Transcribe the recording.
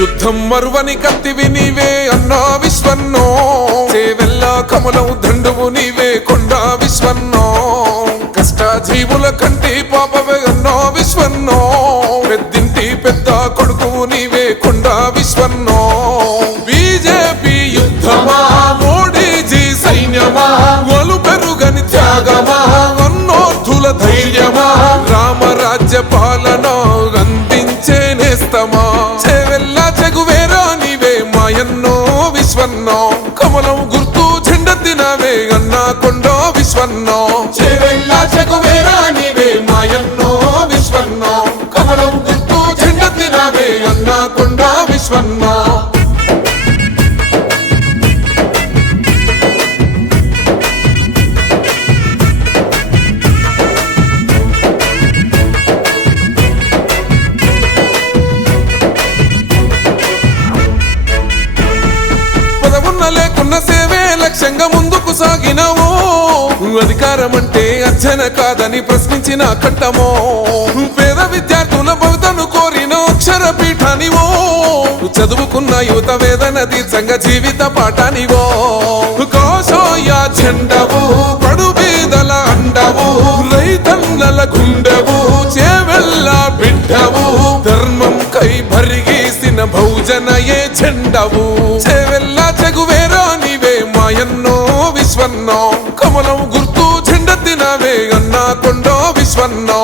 యుద్ధం మరువని కత్తివి నీవే అన్నా విశ్వన్నో. సేవెల్లా కమలం దండువు నీవే కొండా విశ్వన్నో. కష్టాజీవుల కంటే పాపవే ఎన్నో విశ్వన్నో కమలం సేవే ముందుకు సాగినవో అధికారం అంటే అర్చన కాదని ప్రశ్నించిన కట్టమో పేద విద్యార్థుల భవితను కోరిన అక్షర పీఠానివో చదువుకున్న యువత వేదన తీర్చంగ జీవిత పాఠానివో. కోశోయ చెండవు పడు బీదల అండవు. రైతన్నల గుండెవు చేవెల్ల బిడ్డవు. ధర్మం కై భరిగేసిన భౌజనయే చెండవు చేవెల్ల ఎన్నో విశ్వన్నో. కమలం గుర్తు చెండ తినవే అన్నా కొండో విశ్వన్నో.